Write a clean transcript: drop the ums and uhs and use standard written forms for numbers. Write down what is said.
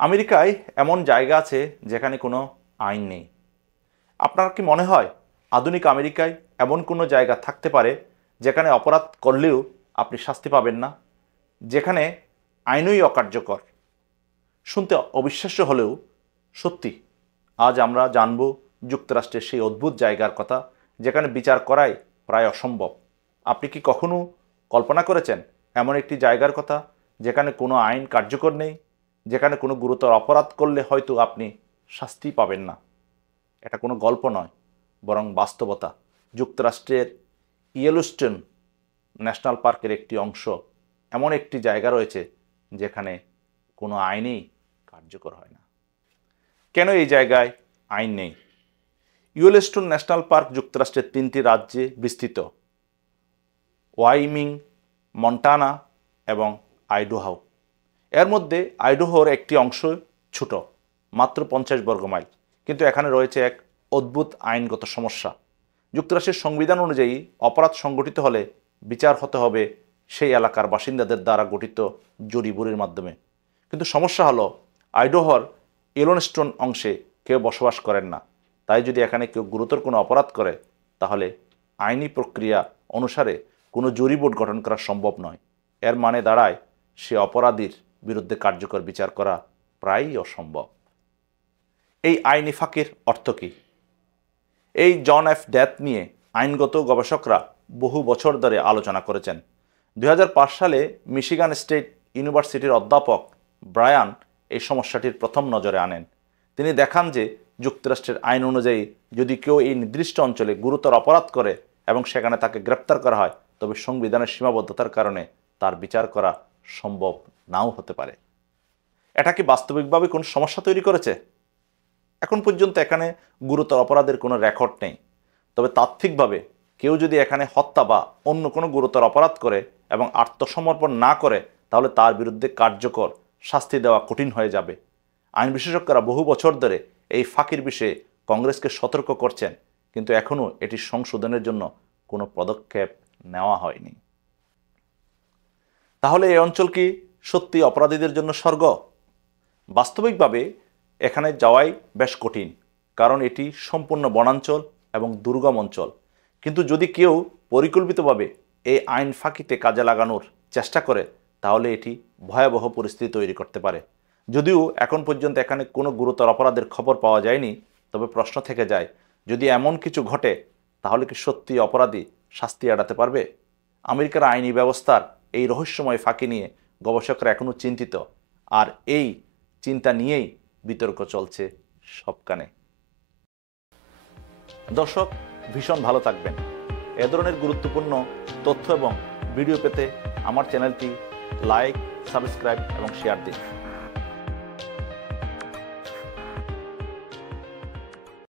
আমেরিকায় এমন জায়গা আছে যেখানে কোনো আইন নেই। আপনার কি মনে হয় আধুনিক আমেরিকায় এমন কোনো জায়গা থাকতে পারে যেখানে অপরাধ করলেও আপনি শাস্তি পাবেন না, যেখানে আইনই অকার্যকর? শুনতে অবিশ্বাস্য হলেও সত্যি। আজ আমরা জানব যুক্তরাষ্ট্রের সেই অদ্ভুত জায়গার কথা যেখানে বিচার করাই প্রায় অসম্ভব। আপনি কি কখনো কল্পনা করেছেন এমন একটি জায়গার কথা যেখানে কোনো আইন কার্যকর নেই, যেখানে কোনো গুরুতর অপরাধ করলে হয়তো আপনি শাস্তি পাবেন না? এটা কোনো গল্প নয়, বরং বাস্তবতা। যুক্তরাষ্ট্রের ইয়েলোস্টোন ন্যাশনাল পার্কের একটি অংশ এমন একটি জায়গা রয়েছে যেখানে কোনো আইনই কার্যকর হয় না। কেন এই জায়গায় আইন নেই? ইয়েলোস্টোন ন্যাশনাল পার্ক যুক্তরাষ্ট্রের 3টি রাজ্যে বিস্তৃত: ওয়াইমিং, মন্টানা এবং আইডাহো। এর মধ্যে আইডাহোর একটি অংশ ছোট, মাত্র 50 বর্গ মাইল, কিন্তু এখানে রয়েছে এক অদ্ভুত আইনগত সমস্যা। যুক্তরাষ্ট্রের সংবিধান অনুযায়ী অপরাধ সংগঠিত হলে বিচার হতে হবে সেই এলাকার বাসিন্দাদের দ্বারা গঠিত জুরিবুরির মাধ্যমে। কিন্তু সমস্যা হলো আইডাহোর ইয়েলোস্টোন অংশে কেউ বসবাস করেন না। তাই যদি এখানে কেউ গুরুতর কোনো অপরাধ করে তাহলে আইনি প্রক্রিয়া অনুসারে কোনো জুরি বোর্ড গঠন করা সম্ভব নয়। এর মানে দাঁড়ায় সে অপরাধীর বিরুদ্ধে কার্যকর বিচার করা প্রায়ই অসম্ভব। এই আইনি ফাঁকির অর্থ কী? এই জন এফ ডেথ নিয়ে আইনগত গবেষকরা বহু বছর ধরে আলোচনা করেছেন। 2005 সালে মিশিগান স্টেট ইউনিভার্সিটির অধ্যাপক ব্রায়ান এই সমস্যাটির প্রথম নজরে আনেন। তিনি দেখান যে যুক্তরাষ্ট্রের আইন অনুযায়ী যদি কেউ এই নির্দিষ্ট অঞ্চলে গুরুতর অপরাধ করে এবং সেখানে তাকে গ্রেপ্তার করা হয়, তবে সংবিধানের সীমাবদ্ধতার কারণে তার বিচার করা সম্ভব নাও হতে পারে। এটা কি বাস্তবিকভাবে কোনো সমস্যা তৈরি করেছে? এখন পর্যন্ত এখানে গুরুতর অপরাধের কোনো রেকর্ড নেই, তবে তাত্ত্বিকভাবে কেউ যদি এখানে হত্যা বা অন্য কোনো গুরুতর অপরাধ করে এবং আত্মসমর্পণ না করে তাহলে তার বিরুদ্ধে কার্যকর শাস্তি দেওয়া কঠিন হয়ে যাবে। আইন বিশেষজ্ঞরা বহু বছর ধরে এই ফাঁকির বিষয়ে কংগ্রেসকে সতর্ক করছেন, কিন্তু এখনও এটি সংশোধনের জন্য কোনো পদক্ষেপ নেওয়া হয়নি। তাহলে এই অঞ্চল কি সত্যি অপরাধীদের জন্য স্বর্গ? বাস্তবিকভাবে এখানে যাওয়াই বেশ কঠিন, কারণ এটি সম্পূর্ণ বনাঞ্চল এবং দুর্গম অঞ্চল। কিন্তু যদি কেউ পরিকল্পিতভাবে এই আইন ফাঁকিতে কাজে লাগানোর চেষ্টা করে তাহলে এটি ভয়াবহ পরিস্থিতি তৈরি করতে পারে। যদিও এখন পর্যন্ত এখানে কোনো গুরুতর অপরাধের খবর পাওয়া যায়নি, তবে প্রশ্ন থেকে যায়, যদি এমন কিছু ঘটে তাহলে কি সত্যি অপরাধী শাস্তি এড়াতে পারবে? আমেরিকার আইনি ব্যবস্থার এই রহস্যময় ফাঁকি নিয়ে গবেষকরা এখনও চিন্তিত, আর এই চিন্তা নিয়েই বিতর্ক চলছে সবখানে। দর্শক, ভীষণ ভালো থাকবেন। এ ধরনের গুরুত্বপূর্ণ তথ্য এবং ভিডিও পেতে আমার চ্যানেলটি লাইক, সাবস্ক্রাইব এবং শেয়ার দিন।